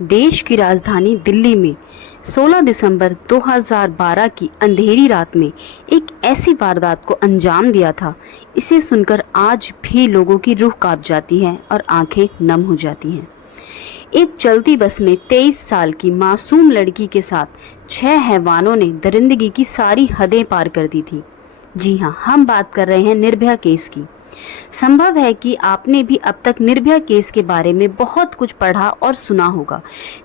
देश की राजधानी दिल्ली में 16 दिसंबर 2012 की अंधेरी रात में एक ऐसी वारदात को अंजाम दिया था। इसे सुनकर आज भी लोगों की रूह कांप जाती है और आंखें नम हो जाती हैं। एक चलती बस में 23 साल की मासूम लड़की के साथ 6 हैवानों ने दरिंदगी की सारी हदें पार कर दी थी। जी हाँ, हम बात कर रहे हैं निर्भया केस की। संभव है कि आपने भी अब तक निर्भया केस के बारे में बहुत कुछ पढ़ा और सुना होगा,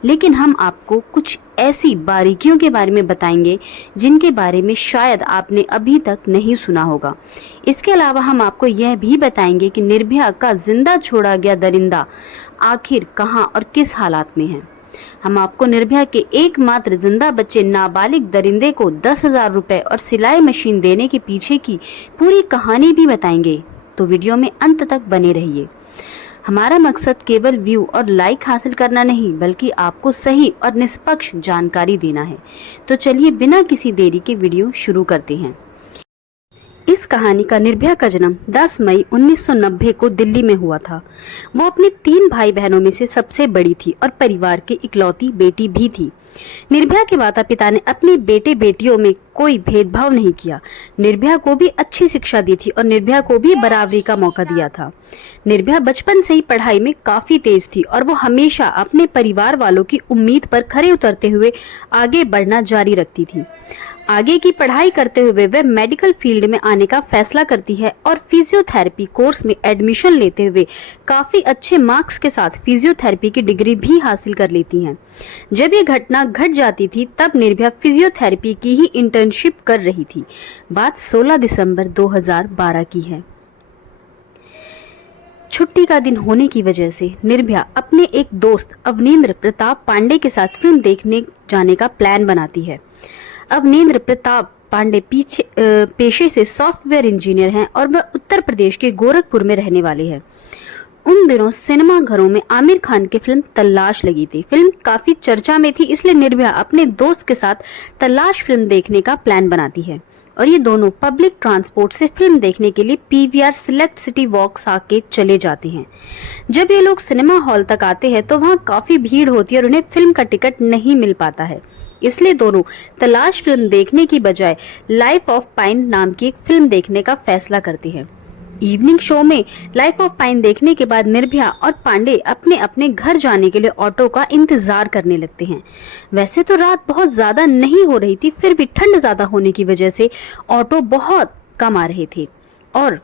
लेकिन हम आपको कुछ ऐसी बारीकियों के बारे में बताएंगे जिनके बारे में शायद आपने अभी तक नहीं सुना होगा। इसके अलावा हम आपको यह भी बताएंगे कि निर्भया का जिंदा छोड़ा गया दरिंदा आखिर कहां और किस हालात में है। हम आपको निर्भया के एकमात्र जिंदा बच्चे नाबालिग दरिंदे को 10,000 रुपए और सिलाई मशीन देने के पीछे की पूरी कहानी भी बताएंगे, तो वीडियो में अंत तक बने रहिए। हमारा मकसद केवल व्यू और लाइक हासिल करना नहीं, बल्कि आपको सही और निष्पक्ष जानकारी देना है। तो चलिए बिना किसी देरी के वीडियो शुरू करते हैं। इस कहानी का निर्भया का जन्म 10 मई 1990 को दिल्ली में हुआ था। वो अपने 3 भाई बहनों में से सबसे बड़ी थी और परिवार की इकलौती बेटी भी थी। निर्भया के माता पिता ने अपने बेटे बेटियों में कोई भेदभाव नहीं किया। निर्भया को भी अच्छी शिक्षा दी थी और निर्भया को भी बराबरी का मौका दिया था। निर्भया बचपन से ही पढ़ाई में काफी तेज थी और वो हमेशा अपने परिवार वालों की उम्मीद पर खरे उतरते हुए आगे बढ़ना जारी रखती थी। आगे की पढ़ाई करते हुए वह मेडिकल फील्ड में आने का फैसला करती है और फिजियोथेरेपी कोर्स में एडमिशन लेते हुए काफी अच्छे मार्क्स के साथ फिजियोथेरेपी की डिग्री भी हासिल कर लेती हैं। जब ये घटना घट जाती थी तब निर्भया फिजियोथेरेपी की ही इंटर्नशिप कर रही थी। बात 16 दिसंबर 2012 की है। छुट्टी का दिन होने की वजह से निर्भया अपने एक दोस्त अवनींद्र प्रताप पांडे के साथ फिल्म देखने जाने का प्लान बनाती है। अवनींद्र प्रताप पांडे पेशे से सॉफ्टवेयर इंजीनियर हैं और वह उत्तर प्रदेश के गोरखपुर में रहने वाले हैं। उन दिनों सिनेमा घरों में आमिर खान की फिल्म तलाश लगी थी। फिल्म काफी चर्चा में थी, इसलिए निर्भया अपने दोस्त के साथ तलाश फिल्म देखने का प्लान बनाती है और ये दोनों पब्लिक ट्रांसपोर्ट से फिल्म देखने के लिए पीवीआर सिलेक्ट सिटी वॉक्स आके चले जाते हैं। जब ये लोग सिनेमा हॉल तक आते हैं तो वहाँ काफी भीड़ होती है और उन्हें फिल्म का टिकट नहीं मिल पाता है, इसलिए दोनों तलाश फिल्म देखने की बजाय लाइफ ऑफ पाइन नाम की एक फिल्म देखने का फैसला करते हैं। इवनिंग शो में लाइफ ऑफ पाइन देखने के बाद निर्भया और पांडे अपने अपने घर जाने के लिए ऑटो का इंतजार करने लगते हैं। वैसे तो रात बहुत ज्यादा नहीं हो रही थी, फिर भी ठंड ज्यादा होने की वजह से ऑटो बहुत कम आ रहे थे और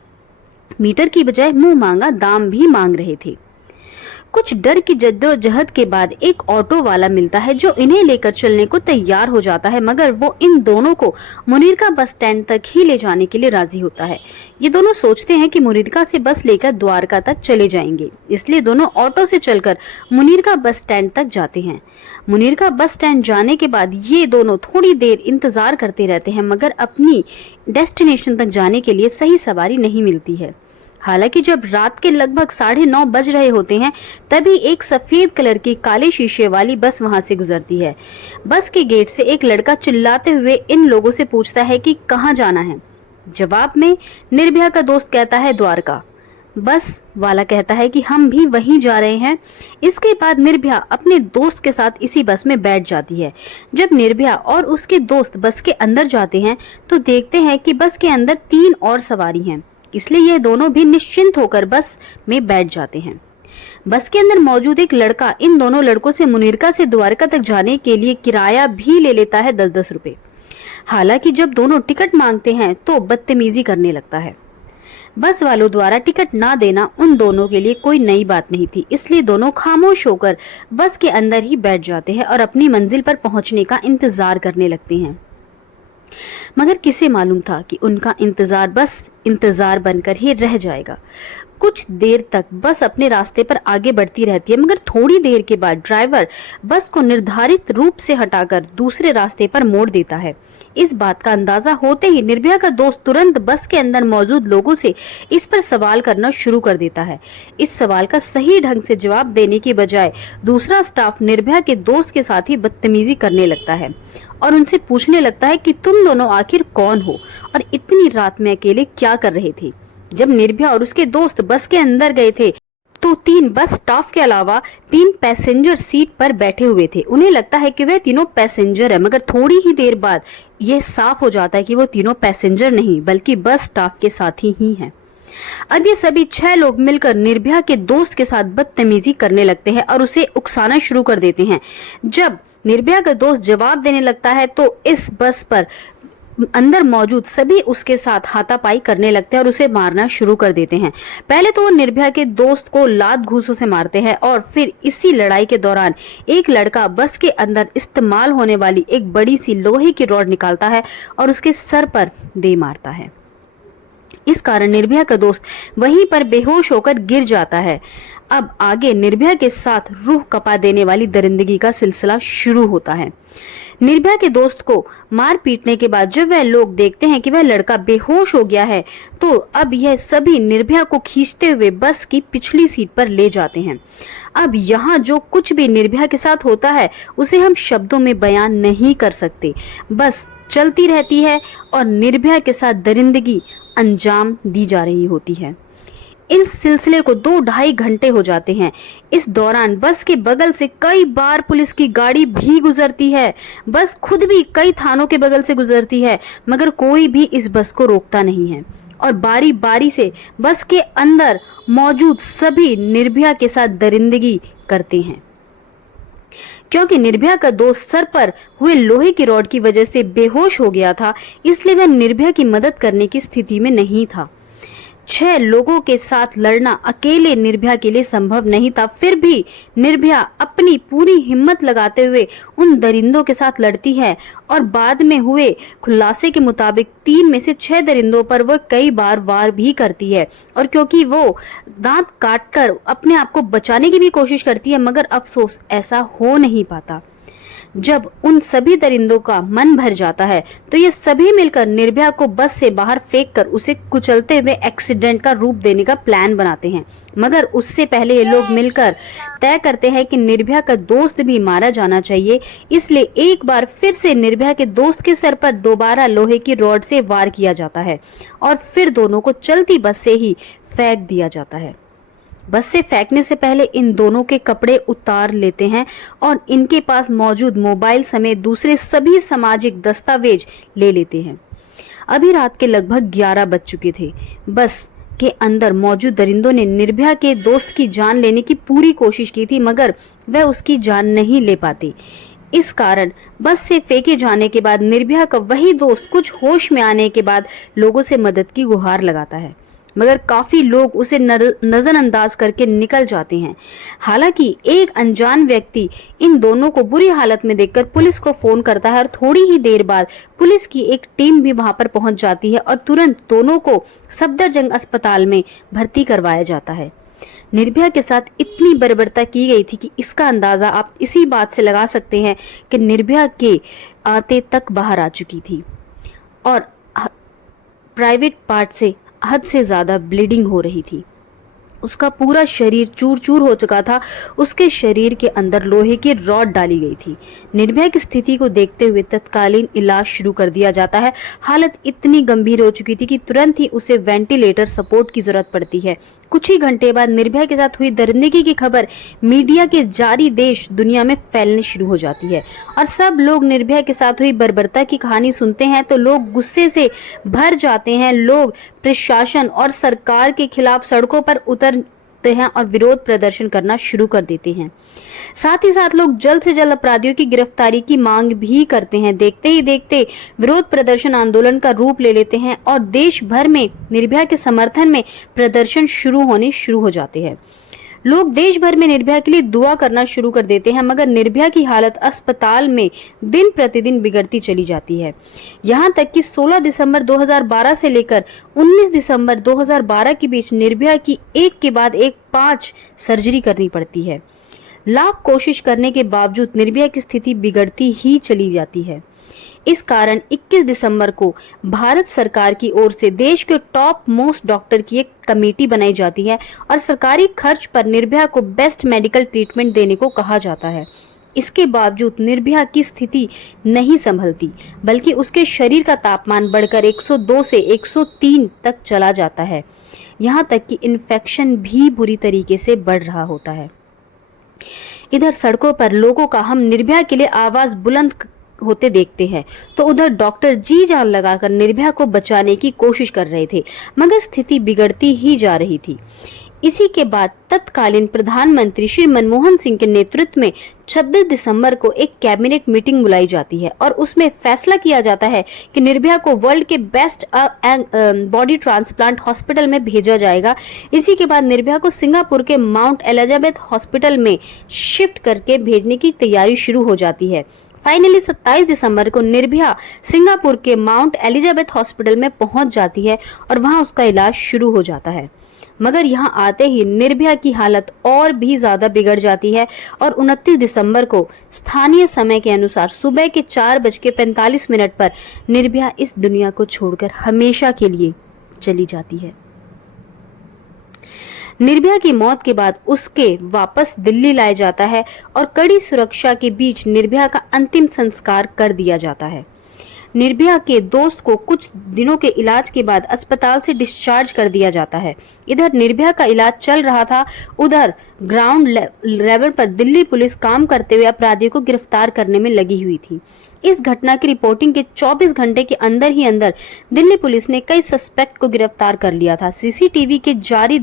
मीटर की बजाय मुंह मांगा दाम भी मांग रहे थे। कुछ डर की जद्दोजहद के बाद एक ऑटो वाला मिलता है जो इन्हें लेकर चलने को तैयार हो जाता है, मगर वो इन दोनों को मुनीरका बस स्टैंड तक ही ले जाने के लिए राजी होता है। ये दोनों सोचते हैं कि मुनीरका से बस लेकर द्वारका तक चले जाएंगे, इसलिए दोनों ऑटो से चलकर मुनीरका बस स्टैंड तक जाते हैं। मुनीरका बस स्टैंड जाने के बाद ये दोनों थोड़ी देर इंतजार करते रहते हैं, मगर अपनी डेस्टिनेशन तक जाने के लिए सही सवारी नहीं मिलती है। हालांकि जब रात के लगभग 9:30 बज रहे होते हैं तभी एक सफेद कलर की काले शीशे वाली बस वहां से गुजरती है। बस के गेट से एक लड़का चिल्लाते हुए इन लोगों से पूछता है कि कहां जाना है। जवाब में निर्भया का दोस्त कहता है द्वारका। बस वाला कहता है कि हम भी वहीं जा रहे हैं। इसके बाद निर्भया अपने दोस्त के साथ इसी बस में बैठ जाती है। जब निर्भया और उसके दोस्त बस के अंदर जाते हैं तो देखते हैं कि बस के अंदर 3 और सवारी हैं, इसलिए ये दोनों भी निश्चिंत होकर बस में बैठ जाते हैं। बस के अंदर मौजूद एक लड़का इन दोनों लड़कों से मुनीरका से द्वारका तक जाने के लिए किराया भी ले लेता है 10-10 रुपए। हालांकि जब दोनों टिकट मांगते हैं तो बदतमीजी करने लगता है। बस वालों द्वारा टिकट ना देना उन दोनों के लिए कोई नई बात नहीं थी, इसलिए दोनों खामोश होकर बस के अंदर ही बैठ जाते हैं और अपनी मंजिल पर पहुंचने का इंतजार करने लगते हैं। मगर किसे मालूम था कि उनका इंतजार बस इंतजार बनकर ही रह जाएगा। कुछ देर तक बस अपने रास्ते पर आगे बढ़ती रहती है, मगर थोड़ी देर के बाद ड्राइवर बस को निर्धारित रूप से हटाकर दूसरे रास्ते पर मोड़ देता है। इस बात का अंदाजा होते ही निर्भया का दोस्त तुरंत बस के अंदर मौजूद लोगों से इस पर सवाल करना शुरू कर देता है। इस सवाल का सही ढंग से जवाब देने की बजाय दूसरा स्टाफ निर्भया के दोस्त के साथ ही बदतमीजी करने लगता है और उनसे पूछने लगता है कि तुम दोनों आखिर कौन हो और इतनी रात में अकेले क्या कर रहे थे। जब निर्भया और उसके दोस्त बस के अंदर गए थे तो 3 बस स्टाफ के अलावा 3 पैसेंजर सीट पर बैठे हुए थे। उन्हें लगता है कि वह तीनों पैसेंजर है, मगर थोड़ी ही देर बाद यह साफ हो जाता है कि वो तीनों पैसेंजर नहीं बल्कि बस स्टाफ के साथी ही हैं। अब ये सभी 6 लोग मिलकर निर्भया के दोस्त के साथ बदतमीजी करने लगते हैं और उसे उकसाना शुरू कर देते हैं। जब निर्भया का दोस्त जवाब देने लगता है तो इस बस पर अंदर मौजूद सभी उसके साथ हाथापाई करने लगते हैं और उसे मारना शुरू कर देते हैं। पहले तो वो निर्भया के दोस्त को लात घूंसों से मारते हैं और फिर इसी लड़ाई के दौरान एक लड़का बस के अंदर इस्तेमाल होने वाली एक बड़ी सी लोहे की रॉड निकालता है और उसके सर पर दे मारता है। इस कारण निर्भया का दोस्त वहीं पर बेहोश होकर गिर जाता है। अब आगे निर्भया के साथ रूह कपा देने वाली दरिंदगी का सिलसिला शुरू होता है। निर्भया के दोस्त को मार पीटने के बाद जब वह लोग देखते हैं कि वह लड़का बेहोश हो गया है, तो अब यह सभी निर्भया को खींचते हुए बस की पिछली सीट पर ले जाते हैं। अब यहाँ जो कुछ भी निर्भया के साथ होता है उसे हम शब्दों में बयान नहीं कर सकते। बस चलती रहती है और निर्भया के साथ दरिंदगी अंजाम दी जा रही होती है। इस सिलसिले को 2-2.5 घंटे हो जाते हैं। इस दौरान बस के बगल से कई बार पुलिस की गाड़ी भी गुजरती है। बस खुद भी कई थानों के बगल से गुजरती है, मगर कोई भी इस बस को रोकता नहीं है और बारी बारी से बस के अंदर मौजूद सभी निर्भया के साथ दरिंदगी करते हैं। क्योंकि निर्भया का दोस्त सर पर हुए लोहे की रॉड की वजह से बेहोश हो गया था, इसलिए वह निर्भया की मदद करने की स्थिति में नहीं था। 6 लोगों के साथ लड़ना अकेले निर्भया के लिए संभव नहीं था। फिर भी निर्भया अपनी पूरी हिम्मत लगाते हुए उन दरिंदों के साथ लड़ती है और बाद में हुए खुलासे के मुताबिक 3 में से 6 दरिंदों पर वह कई बार वार भी करती है। और क्योंकि वो दांत काटकर अपने आप को बचाने की भी कोशिश करती है, मगर अफसोस ऐसा हो नहीं पाता। जब उन सभी दरिंदों का मन भर जाता है तो ये सभी मिलकर निर्भया को बस से बाहर फेंककर उसे कुचलते हुए एक्सीडेंट का रूप देने का प्लान बनाते हैं। मगर उससे पहले ये लोग मिलकर तय करते हैं कि निर्भया का दोस्त भी मारा जाना चाहिए, इसलिए एक बार फिर से निर्भया के दोस्त के सर पर दोबारा लोहे की रॉड से वार किया जाता है और फिर दोनों को चलती बस से ही फेंक दिया जाता है। बस से फेंकने से पहले इन दोनों के कपड़े उतार लेते हैं और इनके पास मौजूद मोबाइल समेत दूसरे सभी सामाजिक दस्तावेज ले लेते हैं। अभी रात के लगभग 11 बज चुके थे। बस के अंदर मौजूद दरिंदों ने निर्भया के दोस्त की जान लेने की पूरी कोशिश की थी, मगर वह उसकी जान नहीं ले पाती। इस कारण बस से फेंके जाने के बाद निर्भया का वही दोस्त कुछ होश में आने के बाद लोगों से मदद की गुहार लगाता है, मगर काफी लोग उसे नजरअंदाज करके निकल जाते हैं। हालांकि एक अनजान व्यक्ति इन दोनों को बुरी हालत में देखकर पुलिस को फोन करता है और थोड़ी ही देर बाद पुलिस की एक टीम भी वहां पर पहुंच जाती है और तुरंत दोनों को सफदरजंग अस्पताल में भर्ती करवाया जाता है। निर्भया के साथ इतनी बर्बरता की गई थी कि इसका अंदाजा आप इसी बात से लगा सकते हैं कि निर्भया के आते तक बाहर आ चुकी थी और प्राइवेट पार्ट से हद से ज्यादा ब्लीडिंग हो रही थी। उसका पूरा शरीर चूर चूर हो चुका था। उसके शरीर के अंदर लोहे की रॉड डाली गई थी। निर्भया की स्थिति को देखते हुए तत्कालीन इलाज शुरू कर दिया जाता है। हालत इतनी गंभीर हो चुकी थी कि तुरंत ही उसे वेंटिलेटर सपोर्ट की जरूरत पड़ती है। कुछ ही घंटे बाद निर्भया के साथ हुई दरिंदगी की खबर मीडिया के जारी देश दुनिया में फैलने शुरू हो जाती है और सब लोग निर्भया के साथ हुई बर्बरता की कहानी सुनते हैं तो लोग गुस्से से भर जाते हैं। लोग प्रशासन और सरकार के खिलाफ सड़कों पर उतरते हैं और विरोध प्रदर्शन करना शुरू कर देते हैं। साथ ही साथ लोग जल्द से जल्द अपराधियों की गिरफ्तारी की मांग भी करते हैं। देखते ही देखते विरोध प्रदर्शन आंदोलन का रूप ले लेते हैं और देश भर में निर्भया के समर्थन में प्रदर्शन शुरू हो जाते हैं। लोग देश भर में निर्भया के लिए दुआ करना शुरू कर देते हैं, मगर निर्भया की हालत अस्पताल में दिन प्रतिदिन बिगड़ती चली जाती है। यहाँ तक कि 16 दिसंबर 2012 से लेकर 19 दिसंबर 2012 के बीच निर्भया की एक के बाद एक 5 सर्जरी करनी पड़ती है। लाख कोशिश करने के बावजूद निर्भया की स्थिति बिगड़ती ही चली जाती है। इस कारण 21 दिसंबर को भारत सरकार की ओर से देश के टॉप मोस्ट डॉक्टर की एक कमेटी बनाई जाती है और सरकारी खर्च पर निर्भया को बेस्ट मेडिकल ट्रीटमेंट देने को कहा जाता है। इसके बावजूद निर्भया की स्थिति नहीं संभलती, बल्कि उसके शरीर का तापमान बढ़कर 102 से 103 तक चला जाता है। यहाँ तक कि इन्फेक्शन भी बुरी तरीके से बढ़ रहा होता है। इधर सड़कों पर लोगों का हम निर्भया के लिए आवाज बुलंद होते देखते हैं, तो उधर डॉक्टर जी जान लगाकर निर्भया को बचाने की कोशिश कर रहे थे, मगर स्थिति बिगड़ती ही जा रही थी। इसी के बाद तत्कालीन प्रधानमंत्री श्री मनमोहन सिंह के नेतृत्व में 26 दिसंबर को एक कैबिनेट मीटिंग बुलाई जाती है और उसमें फैसला किया जाता है कि निर्भया को वर्ल्ड के बेस्ट बॉडी ट्रांसप्लांट हॉस्पिटल में भेजा जाएगा। इसी के बाद निर्भया को सिंगापुर के माउंट एलिजाबेथ हॉस्पिटल में शिफ्ट करके भेजने की तैयारी शुरू हो जाती है। फाइनली 27 दिसंबर को निर्भया सिंगापुर के माउंट एलिजाबेथ हॉस्पिटल में पहुंच जाती है और वहां उसका इलाज शुरू हो जाता है। मगर यहां आते ही निर्भया की हालत और भी ज्यादा बिगड़ जाती है और 29 दिसंबर को स्थानीय समय के अनुसार सुबह के 4:45 पर निर्भया इस दुनिया को छोड़कर हमेशा के लिए चली जाती है। निर्भया की मौत के बाद उसके वापस दिल्ली लाया जाता है और कड़ी सुरक्षा के बीच निर्भया का अंतिम संस्कार कर दिया जाता है। निर्भया के दोस्त को कुछ दिनों के इलाज के बाद अस्पताल से डिस्चार्ज कर दिया जाता है। इधर निर्भया का इलाज चल रहा था, उधर ग्राउंड लेवल पर दिल्ली पुलिस काम करते हुए अपराधियों को गिरफ्तार करने में लगी हुई थी। इस घटना की रिपोर्टिंग के 24 घंटे के अंदर ही अंदर दिल्ली पुलिस ने कई सस्पेक्ट को गिरफ्तार कर लिया था। सीसीटीवी के जारी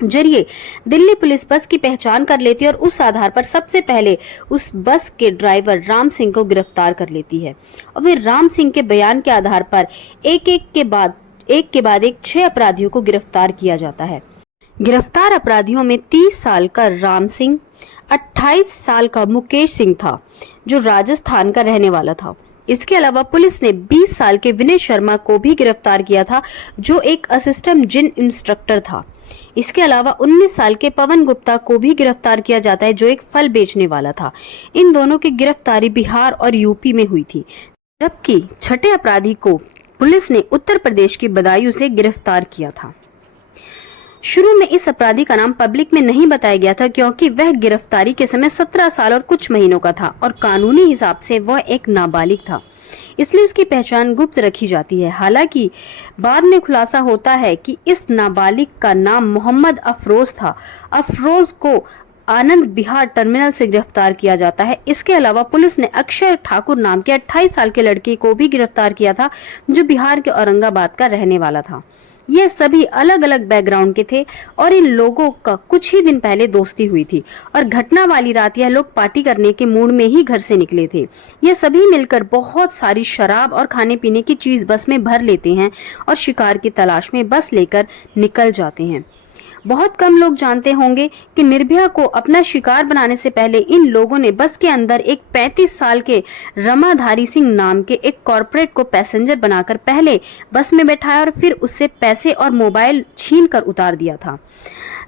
जरिए दिल्ली पुलिस बस की पहचान कर लेती है और उस आधार पर सबसे पहले उस बस के ड्राइवर राम सिंह को गिरफ्तार कर लेती है और फिर राम सिंह के बयान के आधार पर एक के बाद 6 अपराधियों को गिरफ्तार किया जाता है। गिरफ्तार अपराधियों में 30 साल का राम सिंह, 28 साल का मुकेश सिंह था जो राजस्थान का रहने वाला था। इसके अलावा पुलिस ने 20 साल के विनय शर्मा को भी गिरफ्तार किया था जो एक असिस्टेंट जिम इंस्ट्रक्टर था। इसके अलावा 19 साल के पवन गुप्ता को भी गिरफ्तार किया जाता है जो एक फल बेचने वाला था। इन दोनों की गिरफ्तारी बिहार और यूपी में हुई थी, जबकि छठे अपराधी को पुलिस ने उत्तर प्रदेश की बदायूं से गिरफ्तार किया था। शुरू में इस अपराधी का नाम पब्लिक में नहीं बताया गया था क्योंकि वह गिरफ्तारी के समय 17 साल और कुछ महीनों का था और कानूनी हिसाब से वह एक नाबालिग था, इसलिए उसकी पहचान गुप्त रखी जाती है। हालांकि बाद में खुलासा होता है कि इस नाबालिग का नाम मोहम्मद अफरोज था। अफरोज को आनंद बिहार टर्मिनल से गिरफ्तार किया जाता है। इसके अलावा पुलिस ने अक्षय ठाकुर नाम के 28 साल के लड़के को भी गिरफ्तार किया था जो बिहार के औरंगाबाद का रहने वाला था। ये सभी अलग अलग बैकग्राउंड के थे और इन लोगों का कुछ ही दिन पहले दोस्ती हुई थी और घटना वाली रात यह लोग पार्टी करने के मूड में ही घर से निकले थे। ये सभी मिलकर बहुत सारी शराब और खाने पीने की चीज बस में भर लेते हैं और शिकार की तलाश में बस लेकर निकल जाते हैं। बहुत कम लोग जानते होंगे कि निर्भया को अपना शिकार बनाने से पहले इन लोगों ने बस के अंदर एक 35 साल के रमाधारी सिंह नाम के एक कॉर्पोरेट को पैसेंजर बनाकर पहले बस में बैठाया और फिर उससे पैसे और मोबाइल छीन कर उतार दिया था।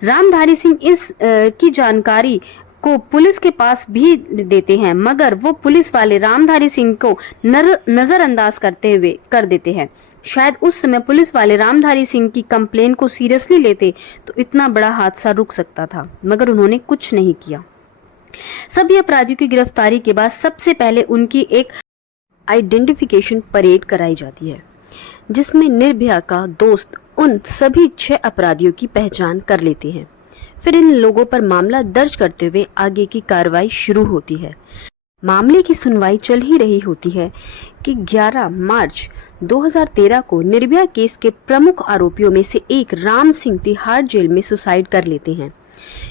रामधारी सिंह इस की जानकारी को पुलिस के पास भी देते हैं, मगर वो पुलिस वाले रामधारी सिंह को नजरअंदाज कर देते हैं। शायद उस समय पुलिस वाले रामधारी सिंह की कंप्लेन को सीरियसली लेते तो इतना बड़ा हादसा रुक सकता था, मगर उन्होंने कुछ नहीं किया। सभी अपराधियों की गिरफ्तारी के बाद सबसे पहले उनकी एक आइडेंटिफिकेशन परेड कराई जाती है जिसमें निर्भया का दोस्त उन सभी 6 अपराधियों की पहचान कर लेते हैं। फिर इन लोगों पर मामला दर्ज करते हुए आगे की कार्रवाई शुरू होती है। मामले की सुनवाई चल ही रही होती है कि 11 मार्च 2013 को निर्भया केस के प्रमुख आरोपियों में से एक राम सिंह तिहाड़ जेल में सुसाइड कर लेते हैं।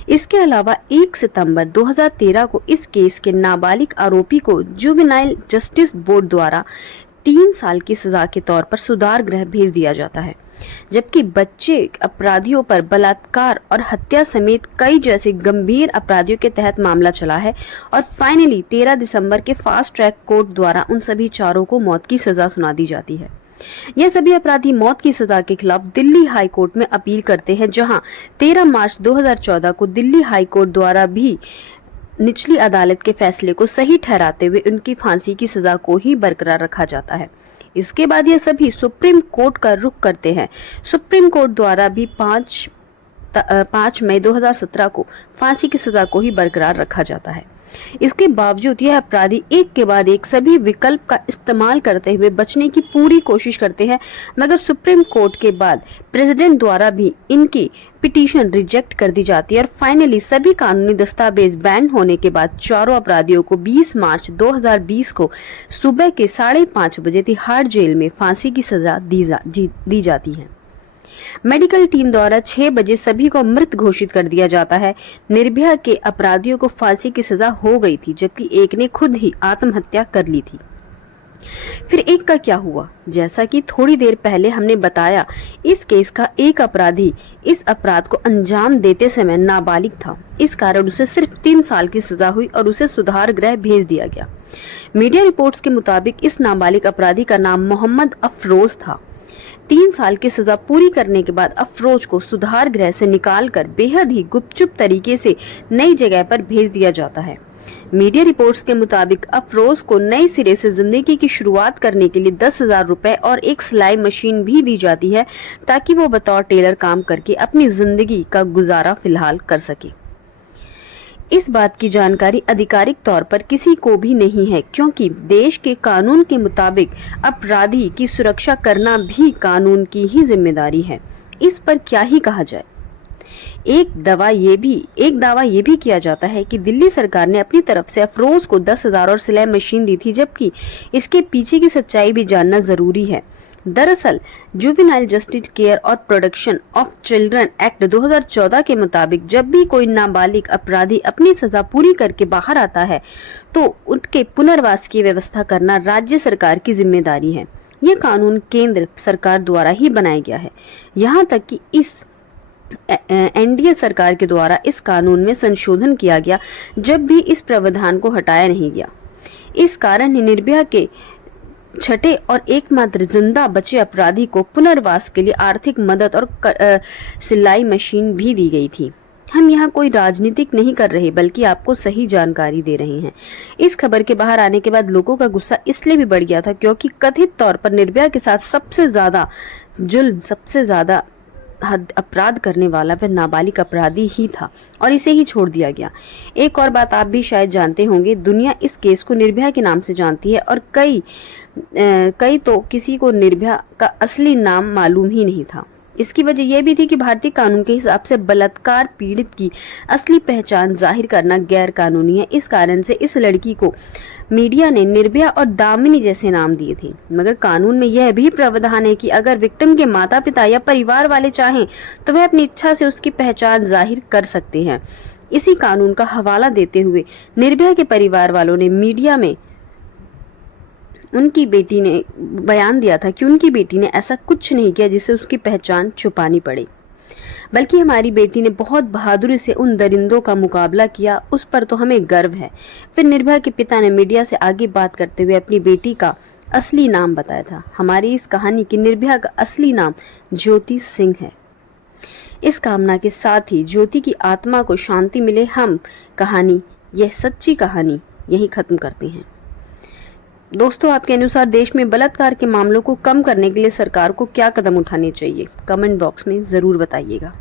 इसके अलावा 1 सितंबर 2013 को इस केस के नाबालिग आरोपी को जुवेनाइल जस्टिस बोर्ड द्वारा 3 साल की सजा के तौर पर सुधार गृह भेज दिया जाता है, जबकि बच्चे अपराधियों पर बलात्कार और हत्या समेत कई जैसे गंभीर अपराधियों के तहत मामला चला है और फाइनली 13 दिसंबर के फास्ट ट्रैक कोर्ट द्वारा उन सभी चारों को मौत की सजा सुना दी जाती है। यह सभी अपराधी मौत की सजा के खिलाफ दिल्ली हाई कोर्ट में अपील करते हैं, जहां 13 मार्च 2014 को दिल्ली हाई कोर्ट द्वारा भी निचली अदालत के फैसले को सही ठहराते हुए उनकी फांसी की सजा को ही बरकरार रखा जाता है। इसके बाद ये सभी सुप्रीम कोर्ट का रुख करते हैं। सुप्रीम कोर्ट द्वारा भी 5 मई 2017 को फांसी की सजा को ही बरकरार रखा जाता है। इसके बावजूद यह अपराधी एक के बाद एक सभी विकल्प का इस्तेमाल करते हुए बचने की पूरी कोशिश करते हैं, मगर सुप्रीम कोर्ट के बाद प्रेसिडेंट द्वारा भी इनकी पिटीशन रिजेक्ट कर दी जाती है और फाइनली सभी कानूनी दस्तावेज बैन होने के बाद चारों अपराधियों को 20 मार्च 2020 को सुबह के 5:30 बजे तिहाड़ जेल में फांसी की सजा दी जाती है। मेडिकल टीम द्वारा 6 बजे सभी को मृत घोषित कर दिया जाता है। निर्भया के अपराधियों को फांसी की सजा हो गई थी, जबकि एक ने खुद ही आत्महत्या कर ली थी। फिर एक का क्या हुआ? जैसा कि थोड़ी देर पहले हमने बताया, इस केस का एक अपराधी इस अपराध को अंजाम देते समय नाबालिग था। इस कारण उसे सिर्फ 3 साल की सजा हुई और उसे सुधार गृह भेज दिया गया। मीडिया रिपोर्ट्स के मुताबिक इस नाबालिग अपराधी का नाम मोहम्मद अफरोज था। 3 साल की सजा पूरी करने के बाद अफरोज को सुधार गृह से निकालकर बेहद ही गुपचुप तरीके से नई जगह पर भेज दिया जाता है। मीडिया रिपोर्ट्स के मुताबिक अफरोज को नए सिरे से जिंदगी की शुरुआत करने के लिए 10,000 रुपए और एक सिलाई मशीन भी दी जाती है, ताकि वो बतौर टेलर काम करके अपनी जिंदगी का गुजारा फिलहाल कर सके। इस बात की जानकारी आधिकारिक तौर पर किसी को भी नहीं है, क्योंकि देश के कानून के मुताबिक अपराधी की सुरक्षा करना भी कानून की ही जिम्मेदारी है। इस पर क्या ही कहा जाए। एक दावा ये भी किया जाता है कि दिल्ली सरकार ने अपनी तरफ से अफरोज को 10,000 और सिलाई मशीन दी थी, जबकि इसके पीछे की सच्चाई भी जानना जरूरी है। दरअसल जुवेनाइल जस्टिस केयर और प्रोटेक्शन ऑफ चिल्ड्रन एक्ट 2014 के मुताबिक जब भी कोई नाबालिग अपराधी अपनी सजा पूरी करके बाहर आता है, तो उनके पुनर्वास की व्यवस्था करना राज्य सरकार की जिम्मेदारी है। यह कानून केंद्र सरकार द्वारा ही बनाया गया है। यहाँ तक कि इस एनडीए सरकार के द्वारा इस कानून में संशोधन किया गया, जब भी इस प्रावधान को हटाया नहीं गया। इस कारण ही निर्भया के छठे और एकमात्र जिंदा बचे अपराधी को पुनर्वास के लिए आर्थिक मदद और सिलाई मशीन भी दी गई थी। हम यहाँ कोई राजनीतिक नहीं कर रहे, बल्कि आपको सही जानकारी दे रहे हैं। इस खबर के बाहर आने के बाद लोगों का गुस्सा इसलिए भी बढ़ गया था, क्योंकि कथित तौर पर निर्भया के साथ सबसे ज्यादा जुल्म, सबसे ज्यादा अपराध करने वाला वह नाबालिग अपराधी ही था और इसे ही छोड़ दिया गया। एक और बात आप भी शायद जानते होंगे, दुनिया इस केस को निर्भया के नाम से जानती है और कई तो किसी को निर्भया का असली नाम मालूम ही नहीं था। इसकी वजह यह भी थी कि भारतीय कानून के हिसाब से बलात्कार पीड़ित की असली पहचान जाहिर करना गैर कानूनी है। इस कारण से इस लड़की को मीडिया ने निर्भया और दामिनी जैसे नाम दिए थे। मगर कानून में यह भी प्रावधान है कि अगर विक्टिम के माता पिता या परिवार वाले चाहें तो वह अपनी इच्छा से उसकी पहचान जाहिर कर सकते हैं। इसी कानून का हवाला देते हुए निर्भया के परिवार वालों ने मीडिया में उनकी बेटी ने बयान दिया था कि उनकी बेटी ने ऐसा कुछ नहीं किया जिससे उसकी पहचान छुपानी पड़े, बल्कि हमारी बेटी ने बहुत बहादुरी से उन दरिंदों का मुकाबला किया, उस पर तो हमें गर्व है। फिर निर्भया के पिता ने मीडिया से आगे बात करते हुए अपनी बेटी का असली नाम बताया था। हमारी इस कहानी की निर्भया का असली नाम ज्योति सिंह है। इस कामना के साथ ही ज्योति की आत्मा को शांति मिले, हम कहानी, यह सच्ची कहानी, यही खत्म करते हैं। दोस्तों, आपके अनुसार देश में बलात्कार के मामलों को कम करने के लिए सरकार को क्या कदम उठाने चाहिए? कमेंट बॉक्स में जरूर बताइएगा।